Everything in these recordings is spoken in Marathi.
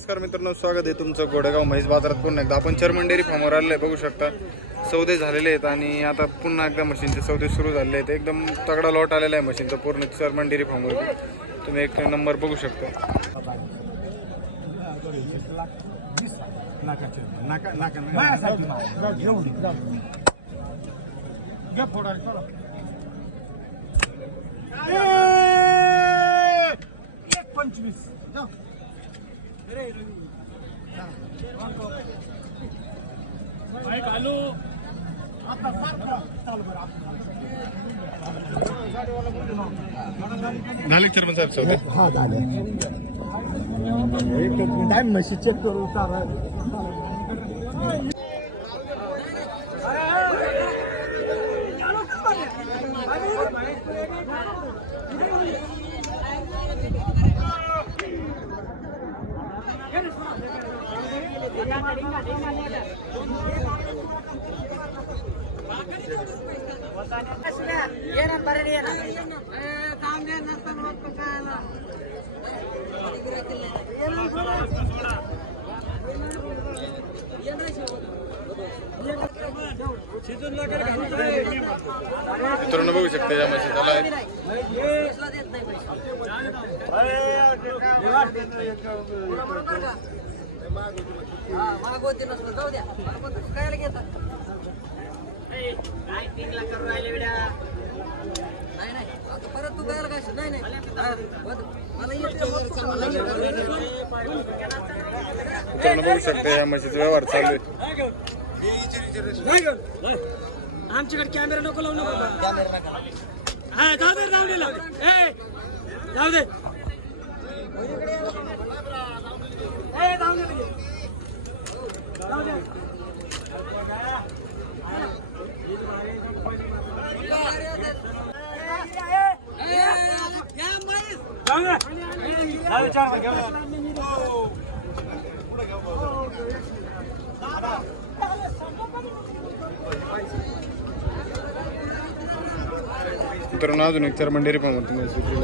नमस्कार मित्रांनो स्वागत आहे तुमचं गोडेगाव म्हैस बाजारात. पुन्हा एकदा आपण चर्मन डेअरी फार्मवर आलेलं आहे बघू शकता. सौदे झालेले आहेत आणि आता पुन्हा एकदा मशीनचे सौदे सुरू झालेले आहेत. एकदम तगडा लॉट आलेला आहे मशीनचा पूर्ण चर्मन डेअरी फार्मवर तुम्ही एक नंबर बघू शकता. पंचवीस. झाले चर्मन साहेब हा झाले. टाइम म्हशी चेक करू चारा मित्रांनो बघू शकते या मशीदाला झाला आहे मागवते नसलं जाऊ द्या. कायला घेता? काय तीन लाख करून राहिले विड्या नाही नाही. आता परत तू कायला काय नाही नाही. मला येते. मला येते. मित्रांनो बघू शकता या मशीनचा व्यवहार चालू आहे. आमच्याकडे कॅमेरा नको लावू नको हा जाऊ दे जाऊ दे लाव ए जाऊ दे. तर जाऊ दे लगे. चार अजून एक चर्मन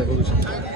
बघू शकता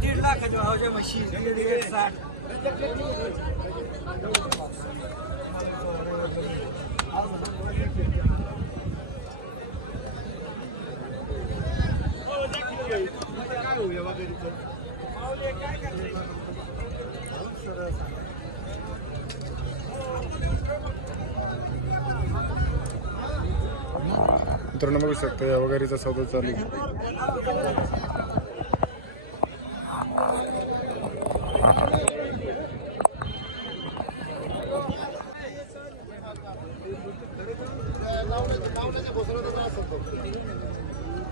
दीड लाखाच्या भावाच्या म्हशी दीड एक साठ. मित्रांनो बघू शकता या वगैरेचा सौदा चालू आहे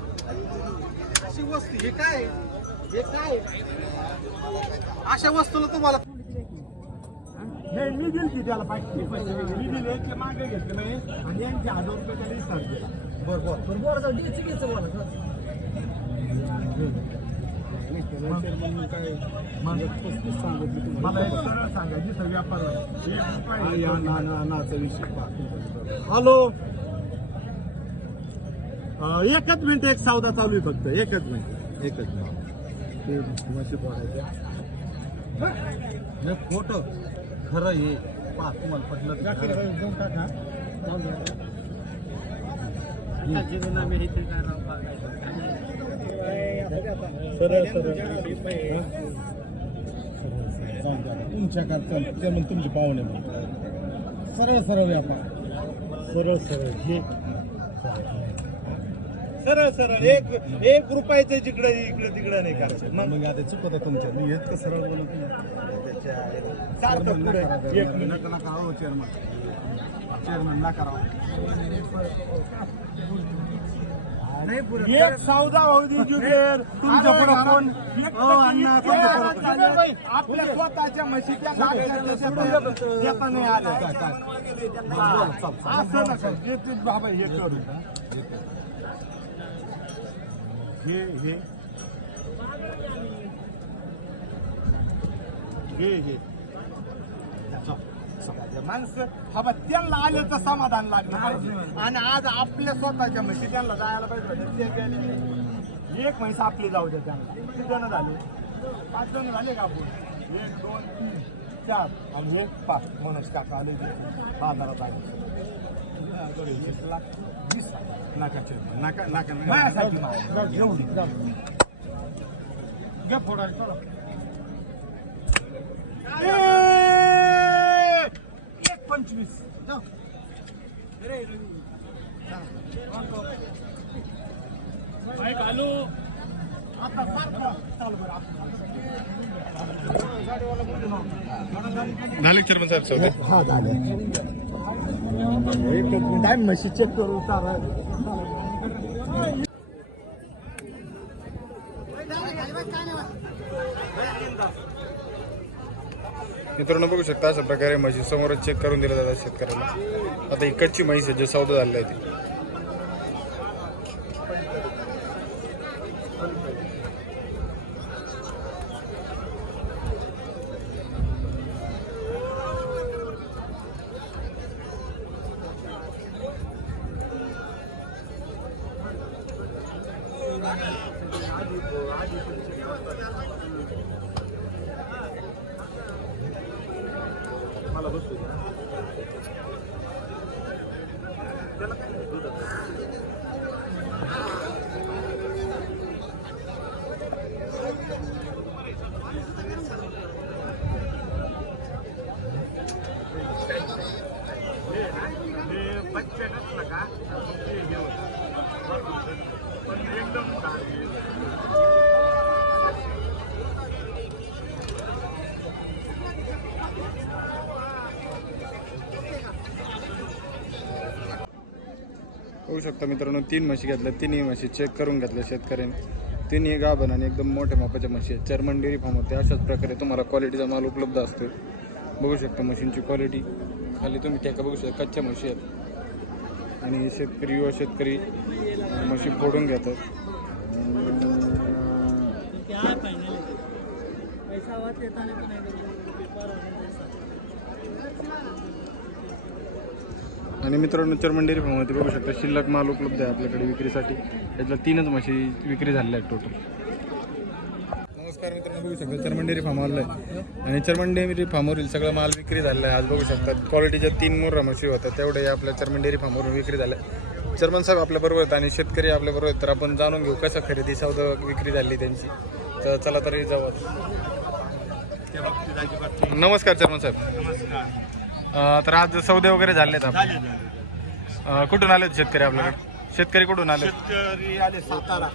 अशी वस्तू हे काय? हे काय? अशा वस्तूला तुम्हाला नाही मी दिल की त्याला पाचशे पैसे मी दिले याचे मागे घेतले नाही आणि यांचे हजार रुपये त्याला इस्तार केला बरं बरं. मला मला एक सरळ सांगा जिथं व्यापार होईल. एक रुपया- हॅलो एकच मिनिट एक सौदा चालू आहे फक्त. एकच मिनिट. एकच मिनिट. हे खोटं. खरं हे. पा तुम्हाला पटलं सरळ सरळ. तुमच्याकडचं ते मग तुमचे पाहुणे सरळ सरळ व्यापार. सरळ सरळ. हे. सरळ सरळ. एक एक रुपयाचं जिकडे इकडे तिकडे नाही करायचं. मग आता चुकत तुमच्या. मी इतकं सरळ बोलत नाही? एक मिनिट. नका हो चेअरमन. चेअरमन नका राव एक सौदा होऊ दे जुबेर. तुमच्यापुढे कोण? अण्णा? आपल्या स्वतःच्या म्हशीच्या देता नाही आले. हा, असं नका जे ते बाबा हे करू हे हे. हे हे. माणसं हा बा त्यांना आलं तर समाधान लागलं पाहिजे. आणि आज आपल्या स्वतःच्या म्हशी त्यांना जायला पाहिजे. गेले. एक म्हैस आपली जाऊ द्या त्यांना. किती जण झाले? पाच जण झाले का आपण? एक दोन तीन चार. आणि एक पाच. मनोज काका आले बाजारात आले. वीस नाकाचे. नाका नाका माझ्यासाठी. एवढी घे फोडा चला ए! एक पंचवीस चालू. झाले चेअरमन साहेब हा झाले मिनिट आहे म्हशी चेक करू चालेल मित्रांनो बघू शकता अशा प्रकारे म्हशी समोरच चेक करून दिल्या जातात शेतकऱ्याला. आता ही कच्ची म्हैस आहे जे सौदा झालेला आहे ती. অবশ্যই। बघू शकता मित्रांनो तीन म्हशी घेतल्या तिन्ही म्हशी चेक करून घेतल्या शेतकऱ्यांनी. तिन्ही गाभण आणि एकदम मोठ्या मापाच्या म्हशी आहेत. चर्मन डेअरी फार्म होते अशाच प्रकारे तुम्हाला क्वालिटीचा माल उपलब्ध असतो बघू शकता मशीनची क्वालिटी खाली तुम्ही ठेका बघू शकता कच्च्या म्हशी आहेत. आणि शेतकरी युवा शेतकरी म्हशी फोडून घेतात. पैसा आवाज येता नाही पण आणि मित्रांनो चर्मन डेअरी फार्ममध्ये बघू शकता शिल्लक माल उपलब्ध आहे आपल्याकडे विक्रीसाठी. यातल्या तीनच म्हशी विक्री झालेल्या आहेत टोटल नमस्कार मित्रांनो बघू शकता चर्मन डेअरी फार्म आलं आहे आणि चर्मन डेअरी फार्मवरील सगळा माल विक्री झालेला आहे. आज बघू शकता क्वालिटीच्या तीन मोर्रा म्हशी होत्या. तेवढे आपल्या चर्मन डेअरी फार्मवरून विक्री झाल्या. चर्मन साहेब आपल्याबरोबर आहेत आणि शेतकरी आपल्याबरोबर आहेत. तर आपण जाणून घेऊ कसं खरेदी सौदा विक्री झाली त्यांची. तर चला तरी जाऊ. नमस्कार चर्मन साहेब. नमस्कार. अं, तर आज सौदे वगैरे झाले आहेत झाले झाले अं, कुठून आले होते शेतकरी आपल्याकडे? शेतकरी कुठून आले शेतकरी आले सातारा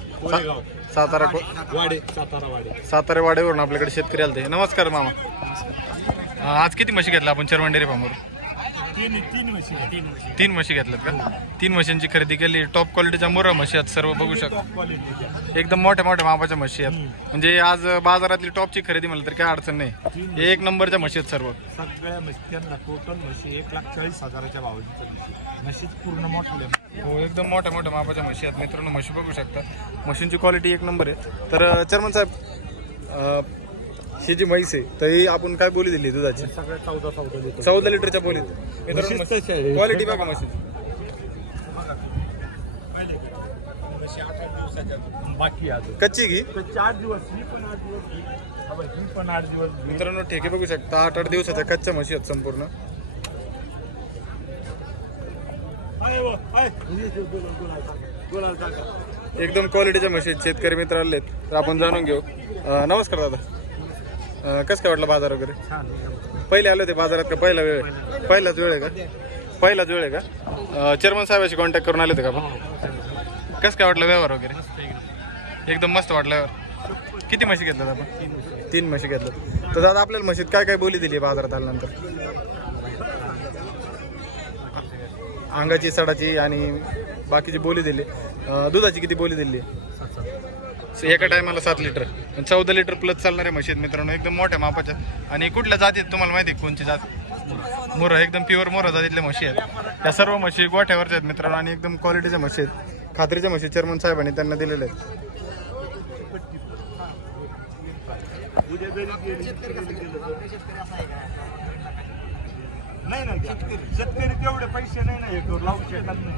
सातारा को- वाडे सातारा वाडे. सातारा वाड्यावरून आपल्याकडे शेतकरी आले नमस्कार मामा. अं, आज किती म्हशी घेतल्या आपण? चर्मन डेअरी फार्मवर तीन तीन म्हशी तीन म्हशी तीन म्हशी घेतल्यात का? तीन म्हशींची खरेदी केली. टॉप क्वालिटीच्या मोरा म्हशी आहेत सर्व बघू शकता. क्वालिटीच्या एकदम मोठ्या मोठ्या मापाच्या म्हशी आहेत. म्हणजे आज बाजारातली टॉपची खरेदी म्हणलं तर काय अडचण नाही. हे एक नंबरच्या म्हशी आहेत सर्व. सगळ्या म्हशी त्यांना टोटल म्हशी एक लाख चाळीस हजाराच्या भावाची म्हशी. म्हशीच पूर्ण मोठल्या हो एकदम मोठ्या मोठ्या मापाच्या म्हशी आहेत. मित्रांनो म्हशी बघू शकता. म्हशींची क्वालिटी एक नंबर आहे. तर चर्मन साहेब अं, ही जी म्हैस आहे तर ही आपण काय बोली दिली दुधाची सगळ्या चौदा चौदा लिटर चौदा लिटरच्या बोलीत म्हशीच तशी आहे. क्वालिटी बघा म्हशीची म्हशी आठ आठ दिवसाच्या बाकी आहे अजून. कच्ची घी तर चार दिवस ही पण आठ दिवस घे. हा बघ, ही पण आठ दिवस घे. मित्रांनो ठेके बघू शकता आठ आठ दिवसाच्या कच्च्या म्हशी आहेत संपूर्ण आहे व, आहे. गुलाल, गुलाल टाका. गुलाल टाका. एकदम क्वालिटीच्या म्हशी आहेत. शेतकरी मित्र आले तर आपण जाणून घेऊ अं, नमस्कार दादा अं, कसं काय वाटलं बाजार वगैरे? पहिले आले होते बाजारात का पहिला वेळ? आहे? पहिलाच वेळ आहे का? पहिलाच वेळ आहे का? चेअरमन साहेबाशी कॉन्टॅक्ट करून आले होते का आपण? कसं काय वाटलं व्यवहार वगैरे? एकदम. मस्त वाटलं व्यवहार. किती म्हशी घेतल्यात आपण? तीन म्हशी घेतल्यात. तर दादा आपल्याला म्हशीत काय काय बोली दिली बाजारात आल्यानंतर? अंगाची सडाची आणि बाकीची बोली दिली. अं, दुधाची किती बोली दिली? एका टायमाला सात लिटर चौदा लिटर प्लस चालणाऱ्या म्हशी आहेत मित्रांनो एकदम मोठ्या मापाच्या. आणि कुठल्या जातीत तुम्हाला माहिती आहे कोणची जात? मोर. एकदम प्युअर मोर जातीतल्या म्हशी आहेत. त्या सर्व म्हशी गोठ्यावरच्या आहेत मित्रांनो आणि एकदम क्वालिटीच्या म्हशी आहेत. खात्रीच्या म्हशी चेअरमन साहेबांनी त्यांना दिलेल्या आहेत. नाही ना शेतकरी. तेवढे पैसे नाही ना हे लावू शकत नाही.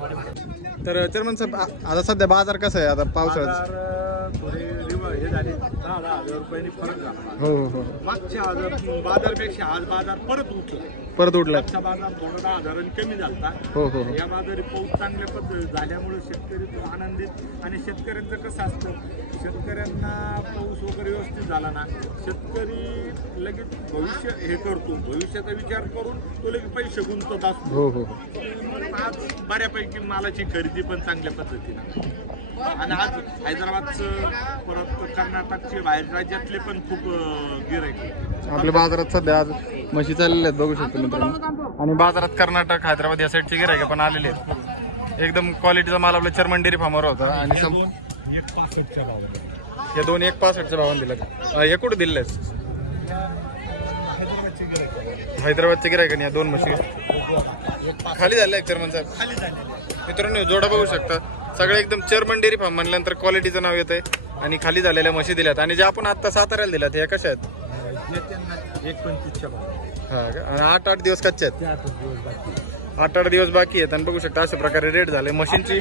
तर चेअरमन साहेब आ- आता सध्या बाजार कसा आहे? आता पावसाळ्यात? बाजार थोडे रिव- हे झाले. दहा दहा हजार रुपयांनी फरक झाला. हो हो हो. मागच्या हजार बाजारपेक्षा आज बाजार परत उठला. परत उठला. मागचा बाजार थोडा दहा हजारांनी कमी झाला हो हो हो. या बाजारी पाऊस चांगल्या पद्धत झाल्यामुळे शेतकरी तो आनंदित आणि शेतकऱ्यांचं कसं असतं? शेतकऱ्यांना पाऊस वगैरे व्यवस्थित झाला ना शेतकरी लगेच भविष्य हे करतो. भविष्याचा विचार करून तो लगेच पैसे गुंतवत असतो. हो हो हो. आज बऱ्यापैकी मालाची खरेदी पण चांगल्या पद्धतीनं आणि आज हैदराबादचं परत कर्नाटकचे बाहेर राज्यातले पण खूप गिरायक आपल्या बाजारात सध्या आज म्हशी चाललेल्या आहेत बघू शकतो मित्रांनो. आणि बाजारात कर्नाटक हैदराबाद या साईडचे गिरायक पण आलेले आहेत. एकदम क्वालिटीचा माल आपल्या चर्मन डेअरी फार्मवर होता. आणि सम एक हे दोन एक पासष्टच्या भावाने दिला. हे कुठं दिलेलं आहे हैदराबादचे गिरायक आणि या दोन म्हशी. खाली झाले आहेत चर्मन साहेब. मित्रांनो जोडा बघू शकता. सगळे एकदम चर्मन डेअरी फार्म म्हणल्यानंतर क्वालिटीचं नाव येत आहे आणि खाली झालेल्या म्हशी दिल्यात. आणि ज्या आपण आता साताऱ्याला दिल्यात ह्या कशा आहेत? एक पंचवीसच्या हा का? आणि आठ आठ दिवस कच्चे आहेत. आठ आठ दिवस बाकी आहेत. आणि बघू शकता अशा प्रकारे रेट झाले. मशीनची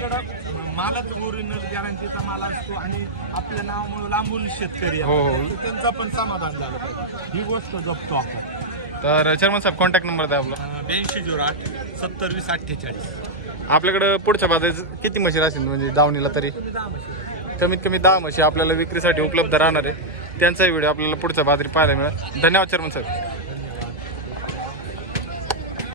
मालाच ओरिजिनल गॅरंटीचा माल असतो आणि आपल्या नावामुळे लांबून शेतकरी हो, हो. त्यांचं पण समाधान झालं पाहिजे. ही गोष्ट जपतो आपण. तर चर्मन साहेब कॉन्टॅक्ट नंबर द्या आपला. ब्याऐंशी झिरो आठ सत्तर वीस अठ्ठेचाळीस. आपल्याकडं पुढच्या बाजारात किती म्हशी राहतील? म्हणजे दावणीला तरी? कमीत कमी दहा म्हशी आपल्याला विक्रीसाठी उपलब्ध राहणार आहे. त्यांचाही व्हिडिओ आपल्याला पुढच्या बाजारी पाहायला मिळेल. धन्यवाद चर्मन साहेब.